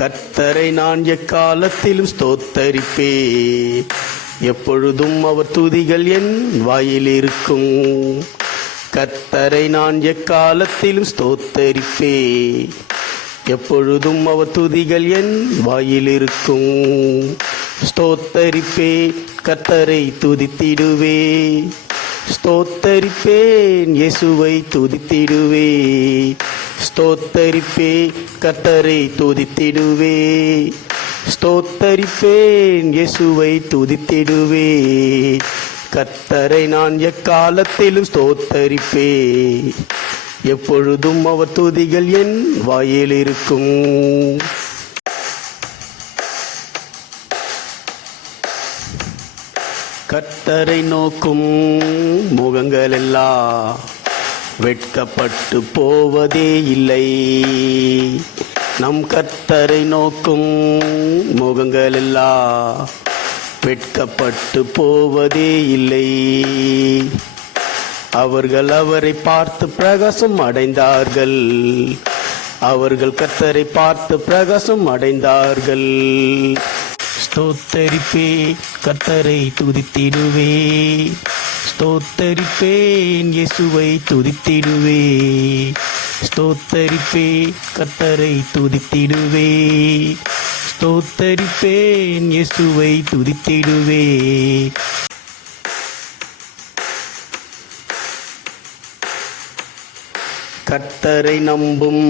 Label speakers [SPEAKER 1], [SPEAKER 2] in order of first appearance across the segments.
[SPEAKER 1] கர்த்தரை நான் எக்காலத்திலும் ஸ்தோத்தரிப்பே. எப்பொழுதும் அவர் துதிகள் என் வாயில் இருக்கும். கர்த்தரை நான் எக்காலத்திலும் ஸ்தோத்தரிப்பே. எப்பொழுதும் அவர் துதிகள் என் வாயில் இருக்கும். ஸ்தோத்தரிப்பே கர்த்தரை துதித்திடுவே. ஸ்தோத்தரிப்பேன் இயேசுவை துதித்திடுவே. ஸ்தோத்தரிப்பே கத்தரை துதித்திடுவே. ஸ்தோத்தரிப்பேன் இயேசுவை துதித்திடுவே. கத்தரை நான் எக்காலத்திலும் ஸ்தோத்தரிப்பே. எப்பொழுதும் அவர் துதிகள் என் வாயில் இருக்கும். கத்தரை நோக்கும் முகங்கள் எல்லாம் வெட்கப்பட்டு போவதே இல்லை நம் கர்த்தரை நோக்கும் முகங்களெல்லாம் வெட்கப்பட்டு போவதே இல்லை அவர்கள் அவரை பார்த்து பிரகாசம் அடைந்தார்கள். அவர்கள் கர்த்தரை பார்த்து பிரகாசம் அடைந்தார்கள். ஸ்தோத்தரிப்பே கர்த்தரை துதித்திடுவே. ஸ்தோத்தரிப்பேன் இயேசுவை துதித்திடுவே. ஸ்தோத்தரிப்பே கத்தரை துதித்திடுவே. ஸ்தோத்தரிப்பேன் இயேசுவை துதித்திடுவே. கத்தரை நம்பும்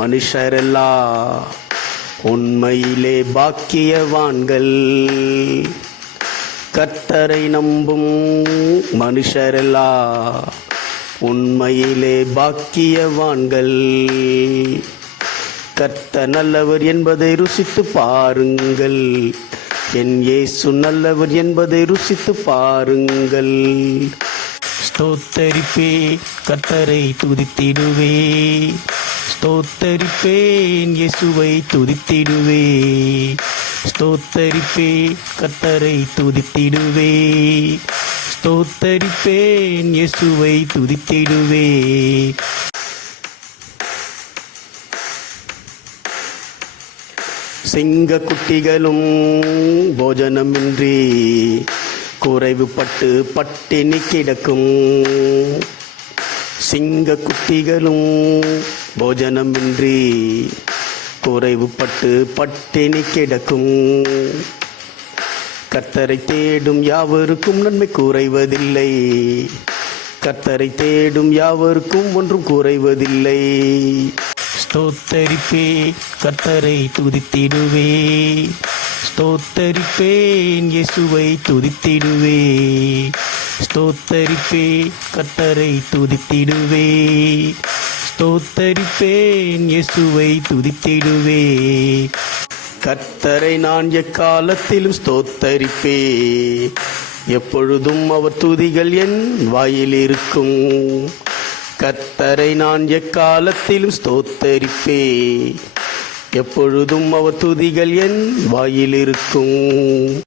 [SPEAKER 1] மனுஷரெல்லா உண்மையிலே பாக்கியவான்கள். கர்த்தரை நம்பும் மனுஷரெல்லா உண்மையிலே பாக்கியவான்கள். கர்த்த நல்லவர் என்பதை ருசித்து பாருங்கள். என் இயேசு நல்லவர் என்பதை ருசித்து பாருங்கள். ஸ்தோத்தரிப்பே கர்த்தரை துதித்திடுவே. ஸ்தோத்தரிப்பேன் இயேசுவை துதித்திடுவே. ஸ்தோத்தரிப்பே கத்தரை துதித்திடுவே. ஸ்தோத்தரிப்பேன் இயேசுவை துதித்திடுவே. சிங்க குட்டிகளும் போஜனமின்றி குறைவுபட்டு பட்டினி கிடக்கும். சிங்க குட்டிகளும் போஜனமின்றி குறைவுபட்டு பட்டினி கிடக்கும். கர்த்தரை தேடும் யாவருக்கும் நன்மை குறைவதில்லை. கர்த்தரை தேடும் யாவருக்கும் ஒன்றும் குறைவதில்லை. ஸ்தோத்தரிப்பே கர்த்தரை துதித்திடுவே. ஸ்தோத்தரிப்பேன் இயேசுவை துதித்திடுவே. ஸ்தோத்தரிப்பே கர்த்தரை துதித்திடுவே. ஸ்தோத்தரிப்பேன். இயேசுவை துதித்திடுவே கர்த்தரை நான் எக்காலத்திலும் ஸ்தோத்தரிப்பே எப்பொழுதும் அவர் துதிகள் என் வாயில் இருக்கும். கர்த்தரை நான் எக்காலத்திலும் ஸ்தோத்தரிப்பே எப்பொழுதும் அவர் துதிகள் என் வாயில் இருக்கும்.